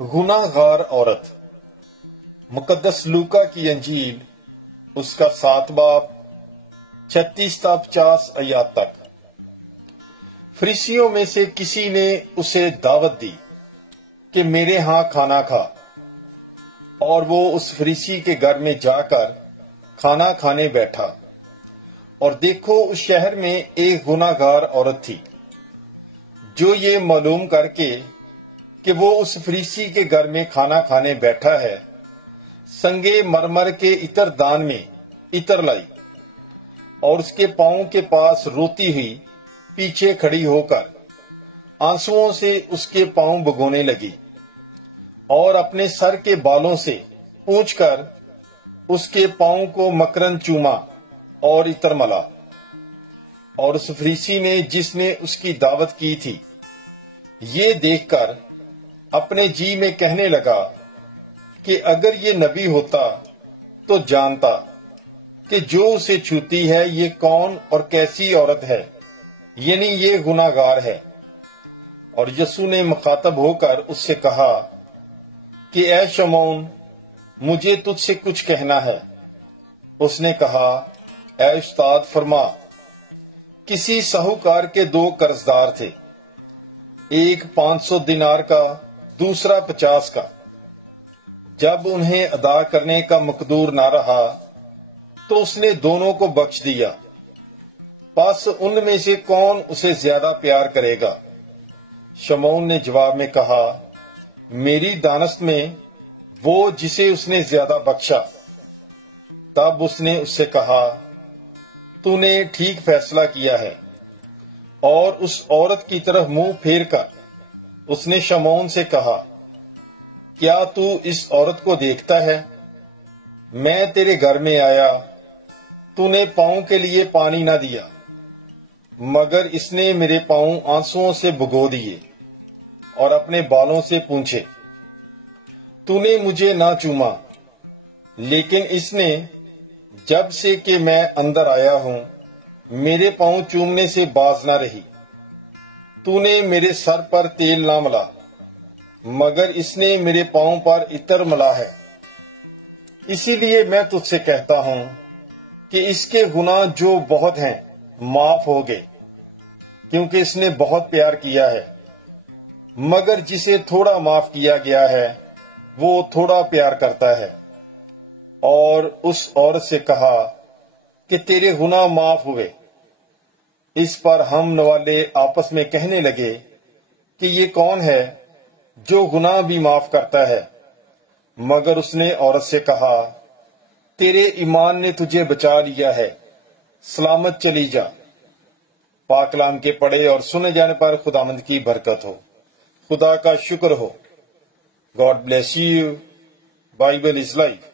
گناہ گار عورت۔ مقدس لوکا کی انجیل اس کا 7 باب 36 تا 50 آیات تک۔ فریسیوں میں سے کسی نے اسے دعوت دی کہ میرے ہاں کھانا کھا، اور وہ اس فریسی کے گھر میں جا کر کھانا کھانے بیٹھا، اور دیکھو اس شہر میں ایک گناہ گار عورت تھی، جو یہ معلوم کر کے کہ وہ اس فریسی کے گھر میں کھانا کھانے بیٹھا ہے، سنگے مرمر کے عطر دان میں عطر لائی، اور اس کے پاؤں کے پاس روتی ہوئی پیچھے کھڑی ہو کر آنسوؤں سے اس کے پاؤں بھگونے لگی، اور اپنے سر کے بالوں سے پونچھ کر اس کے پاؤں کو مکرن چوما اور عطر ملا۔ اور اس فریسی نے جس نے اس کی دعوت کی تھی، یہ دیکھ کر اپنے جی میں کہنے لگا کہ اگر یہ نبی ہوتا تو جانتا کہ جو اسے چھوتی ہے یہ کون اور کیسی عورت ہے، یعنی یہ گناہ گار ہے۔ اور یسوع نے مخاطب ہو کر اس سے کہا کہ اے شمعون، مجھے تجھ سے کچھ کہنا ہے۔ اس نے کہا، اے استاد فرما۔ کسی ساہوکار کے 2 قرضدار تھے، ایک 500 دینار کا، دوسرا 50 کا۔ جب انہیں ادا کرنے کا مقدور نہ رہا تو اس نے دونوں کو بخش دیا۔ پس ان میں سے کون اسے زیادہ پیار کرے گا؟ شمعون نے جواب میں کہا، میری دانست میں وہ جسے اس نے زیادہ بخشا۔ تب اس نے اس سے کہا، تو نے ٹھیک فیصلہ کیا ہے۔ اور اس عورت کی طرف منہ پھیر کر اس نے شمعون سے کہا، کیا تو اس عورت کو دیکھتا ہے؟ میں تیرے گھر میں آیا، تو نے پاؤں کے لیے پانی نہ دیا، مگر اس نے میرے پاؤں آنسوؤں سے بھگو دیے اور اپنے بالوں سے پونچھے۔ تو نے مجھے نہ چوما، لیکن اس نے جب سے کہ میں اندر آیا ہوں میرے پاؤں چومنے سے باز نہ رہی۔ تو نے میرے سر پر تیل نہ ملا، مگر اس نے میرے پاؤں پر عطر ملا ہے۔ اسی لیے میں تجھ سے کہتا ہوں کہ اس کے گناہ جو بہت ہیں معاف ہو گئے، کیونکہ اس نے بہت پیار کیا ہے۔ مگر جسے تھوڑا معاف کیا گیا ہے وہ تھوڑا پیار کرتا ہے۔ اور اس عورت سے کہا کہ تیرے گناہ معاف ہوئے۔ اس پر ہم نوالے آپس میں کہنے لگے کہ یہ کون ہے جو گناہ بھی معاف کرتا ہے؟ مگر اس نے عورت سے کہا، تیرے ایمان نے تجھے بچا لیا ہے، سلامت چلی جا۔ پاک کلام کے پڑھے اور سنے جانے پر خداوند کی برکت ہو۔ خدا کا شکر ہو۔ God bless you. Bible is life.